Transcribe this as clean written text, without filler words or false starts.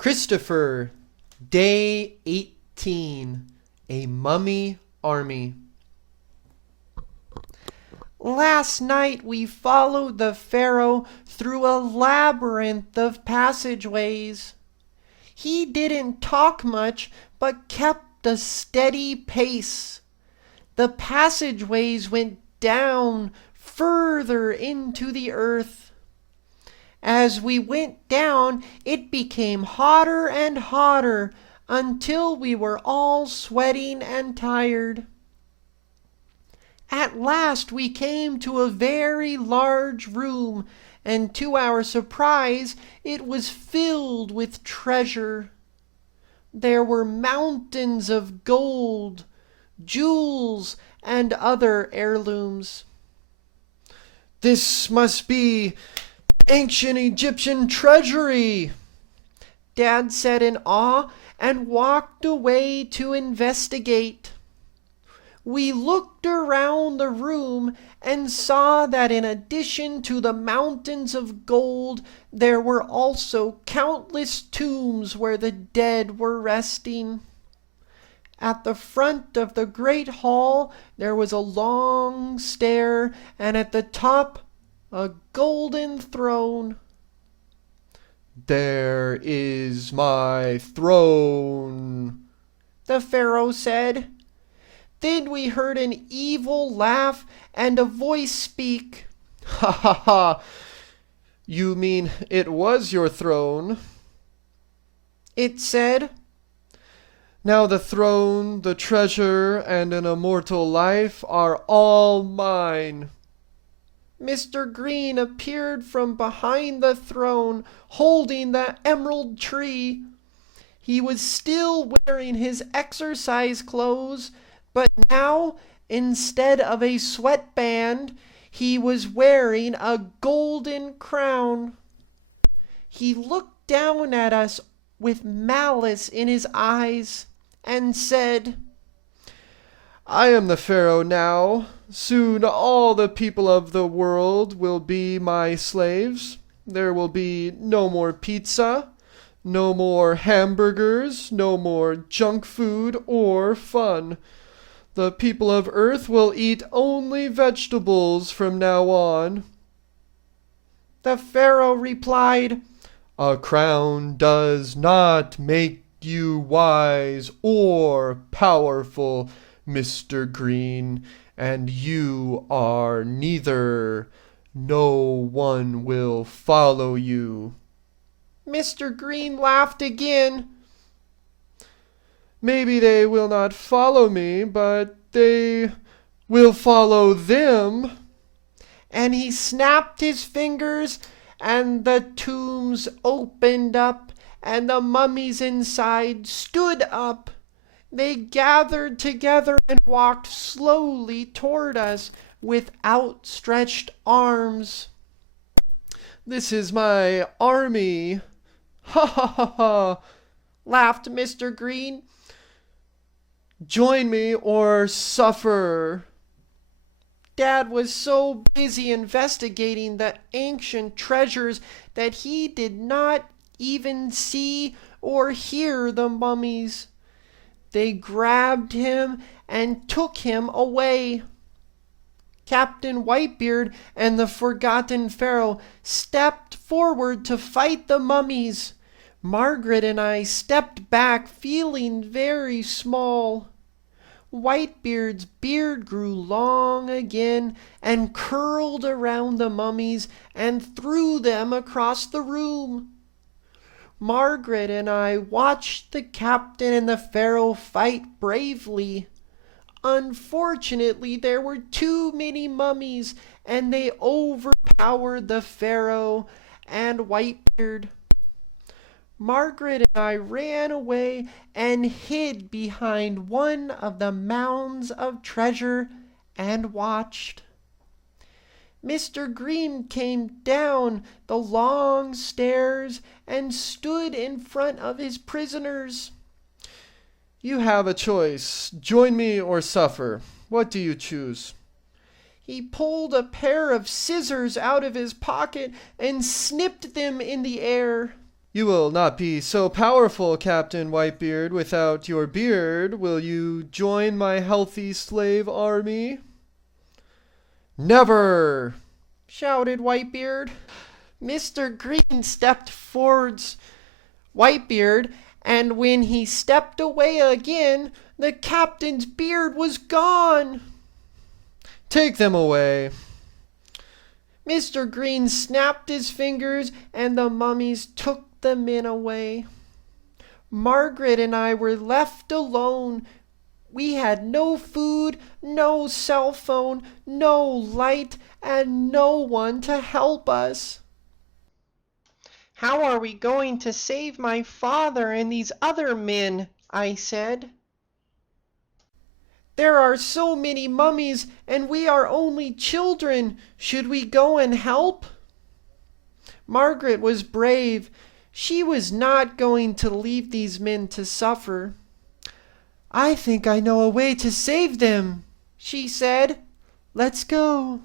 Christopher, Day 18, A Mummy Army. Last night we followed the Pharaoh through a labyrinth of passageways. He didn't talk much, but kept a steady pace. The passageways went down further into the earth. As we went down, it became hotter and hotter until we were all sweating and tired. At last we came to a very large room, and to our surprise, it was filled with treasure. There were mountains of gold, jewels, and other heirlooms. "This must be ancient Egyptian treasury," Dad said in awe and walked away to investigate. We looked around the room and saw that in addition to the mountains of gold, there were also countless tombs where the dead were resting. At the front of the great hall, there was a long stair, and at the top, a golden throne. "There is my throne," the Pharaoh said. Then we heard an evil laugh and a voice speak. "Ha ha ha! You mean it was your throne?" It said. "Now the throne, the treasure, and an immortal life are all mine." Mr. Green appeared from behind the throne, holding the emerald tree. He was still wearing his exercise clothes, but now, instead of a sweatband, he was wearing a golden crown. He looked down at us with malice in his eyes and said, "I am the Pharaoh now. Soon all the people of the world will be my slaves. There will be no more pizza, no more hamburgers, no more junk food or fun. The people of Earth will eat only vegetables from now on." The Pharaoh replied, "A crown does not make you wise or powerful, Mr. Green, and you are neither. No one will follow you." Mr. Green laughed again. "Maybe they will not follow me, but they will follow them." And he snapped his fingers, and the tombs opened up, and the mummies inside stood up. They gathered together and walked slowly toward us with outstretched arms. "This is my army." "Ha ha ha ha!" laughed Mr. Green. "Join me or suffer." Dad was so busy investigating the ancient treasures that he did not even see or hear the mummies. They grabbed him and took him away. Captain Whitebeard and the forgotten Pharaoh stepped forward to fight the mummies. Margaret and I stepped back, feeling very small. Whitebeard's beard grew long again and curled around the mummies and threw them across the room. Margaret and I watched the captain and the Pharaoh fight bravely. Unfortunately, there were too many mummies, and they overpowered the Pharaoh and Whitebeard. Margaret and I ran away and hid behind one of the mounds of treasure and watched. Mr. Green came down the long stairs and stood in front of his prisoners. "You have a choice. Join me or suffer. What do you choose?" He pulled a pair of scissors out of his pocket and snipped them in the air. You will not be so powerful, Captain Whitebeard, without your beard. Will you join my healthy slave army? Never! Shouted Whitebeard. Mr. Green stepped towards Whitebeard, and when he stepped away again, the captain's beard was gone. Take them away. Mr. Green snapped his fingers, and the mummies took the men away. Margaret and I were left alone. We had no food, no cell phone, no light, and no one to help us. How are we going to save my father and these other men? I said. There are so many mummies, and we are only children. Should we go and help? Margaret was brave. She was not going to leave these men to suffer. I think I know a way to save them, she said. Let's go.